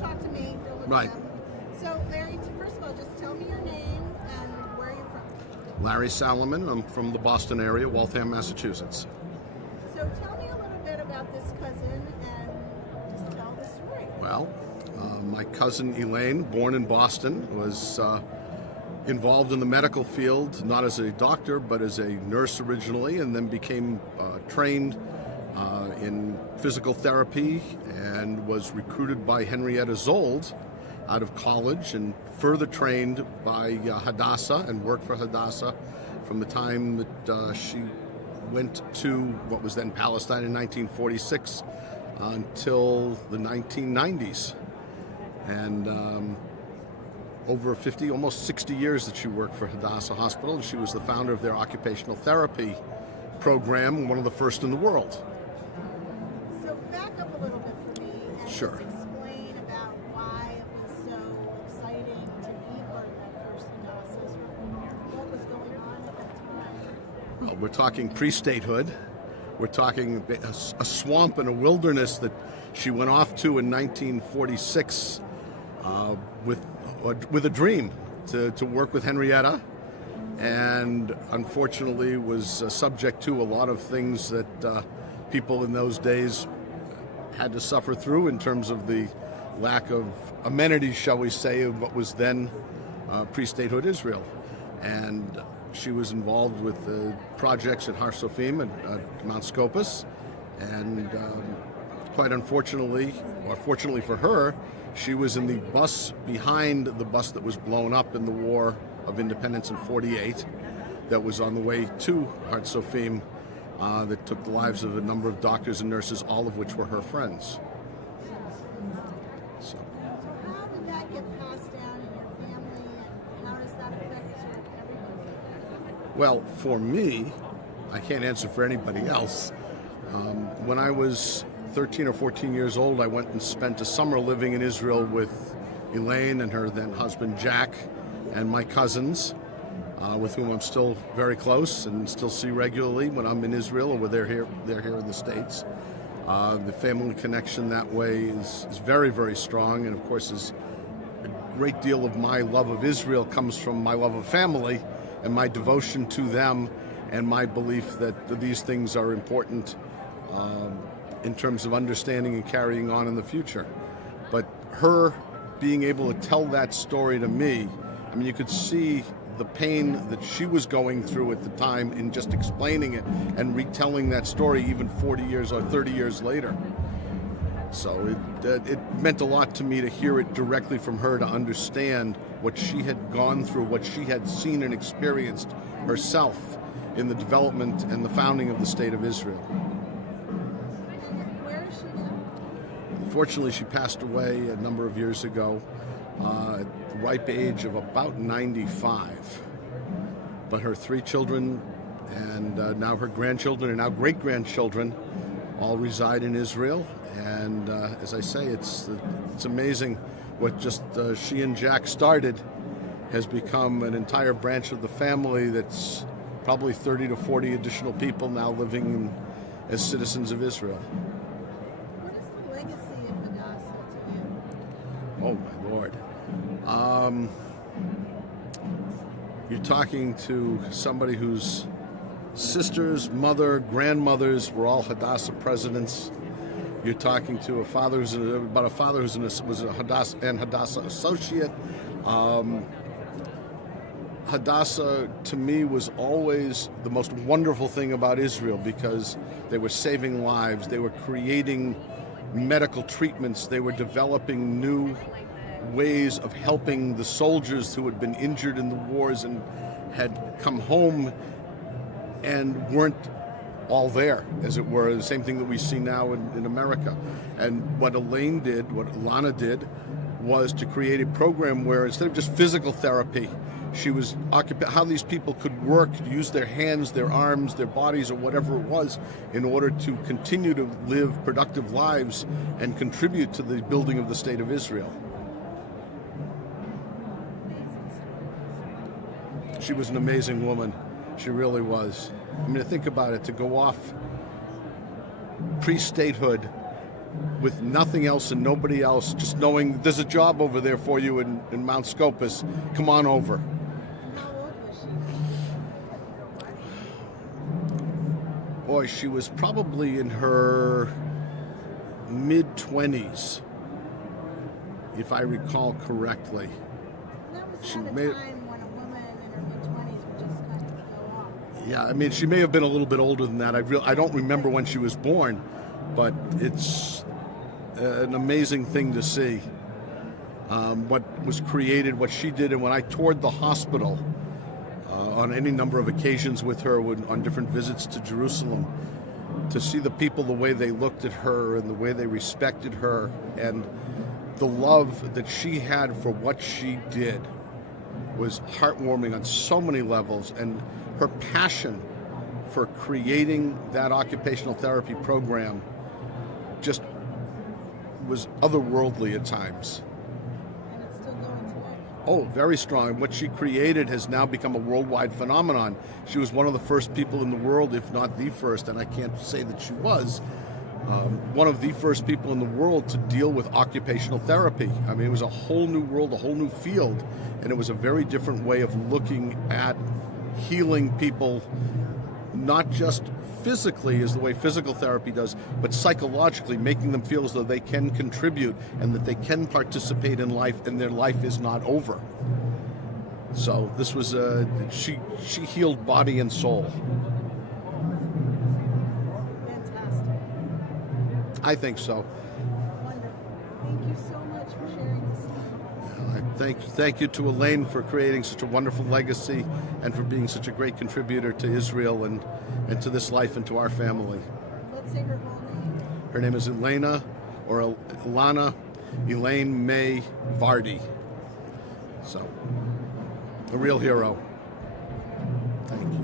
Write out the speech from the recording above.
talk to me. Don't look Right. at them. So, Larry, first of all, just tell me your name and where you're from. Larry Salamon. I'm from the Boston area, Waltham, Massachusetts. So tell me a little bit about this cousin and just tell the story. Well, my cousin Elaine, born in Boston, was involved in the medical field, not as a doctor, but as a nurse originally, and then became trained in physical therapy and was recruited by Henrietta Zold out of college and further trained by Hadassah and worked for Hadassah from the time that she went to what was then Palestine in 1946 until the 1990s. And over 50, almost 60 years that she worked for Hadassah Hospital, and she was the founder of their occupational therapy program, one of the first in the world. So back up a little bit for me and Sure. just explain about why it was so exciting to be part of that first Hadassah. What was going on at that time? Well, we're talking pre-statehood. We're talking a swamp and a wilderness that she went off to in 1946 with a dream to work with Henrietta, and unfortunately was subject to a lot of things that people in those days had to suffer through in terms of the lack of amenities, shall we say, of what was then pre-statehood Israel. And she was involved with the projects at Har Sofim and Mount Scopus, and quite unfortunately, or fortunately for her, she was in the bus behind the bus that was blown up in the War of Independence in '48 that was on the way to Har Sofim that took the lives of a number of doctors and nurses, all of which were her friends. So how did that get passed down in your family, and how does that affect sort of everybody? Well, for me, I can't answer for anybody else. When I was 13 or 14 years old, I went and spent a summer living in Israel with Elaine and her then husband Jack and my cousins, with whom I'm still very close and still see regularly when I'm in Israel or when they're here in the States. The family connection that way is very, very strong, and of course is a great deal of my love of Israel comes from my love of family and my devotion to them and my belief that these things are important in terms of understanding and carrying on in the future. But her being able to tell that story to me, I mean, you could see the pain that she was going through at the time in just explaining it and retelling that story even 40 years or 30 years later. So it meant a lot to me to hear it directly from her, to understand what she had gone through, what she had seen and experienced herself in the development and the founding of the State of Israel. Where is she now? Unfortunately, she passed away a number of years ago at the ripe age of about 95. But her 3 children and now her grandchildren and now great-grandchildren all reside in Israel. And as I say, it's amazing what just she and Jack started has become an entire branch of the family that's probably 30 to 40 additional people now living as citizens of Israel. What is the legacy of Hadassah to you? Oh, my Lord. You're talking to somebody whose sisters, mother, grandmothers were all Hadassah presidents. You're talking to a father who's was a Hadassah associate. Hadassah, to me, was always the most wonderful thing about Israel, because they were saving lives, they were creating medical treatments, they were developing new ways of helping the soldiers who had been injured in the wars and had come home and weren't all there, as it were. The same thing that we see now in America. And what Elaine did, what Alana did, was to create a program where instead of just physical therapy, she was how these people could work, use their hands, their arms, their bodies, or whatever it was, in order to continue to live productive lives and contribute to the building of the State of Israel. She was an amazing woman. She really was. I mean, to think about it, to go off pre-statehood with nothing else and nobody else, just knowing there's a job over there for you in Mount Scopus. Come on over. How old was she? Boy, she was probably in her mid-20s, if I recall correctly. That was She at a made- time when a woman in her mid-20s would just kind of go off. Yeah, I mean, she may have been a little bit older than that. I don't remember when she was born, but it's an amazing thing to see. What was created, what she did, and when I toured the hospital on any number of occasions with her on different visits to Jerusalem, to see the people, the way they looked at her and the way they respected her and the love that she had for what she did was heartwarming on so many levels. And her passion for creating that occupational therapy program just was otherworldly at times. And it's still going today. Oh, very strong. What she created has now become a worldwide phenomenon. She was one of the first people in the world, if not the first, and I can't say that she was, one of the first people in the world to deal with occupational therapy. I mean, it was a whole new world, a whole new field, and it was a very different way of looking at healing people, not just physically as the way physical therapy does, but psychologically, making them feel as though they can contribute and that they can participate in life and their life is not over. So this was she healed body and soul. Fantastic. I think so. Wonderful. Thank you so much for sharing this. Thank you to Elaine for creating such a wonderful legacy and for being such a great contributor to Israel and to this life and to our family. Let's say her whole name. Her name is Elena, or Ilana, Elaine May Vardi. So, a real hero. Thank you.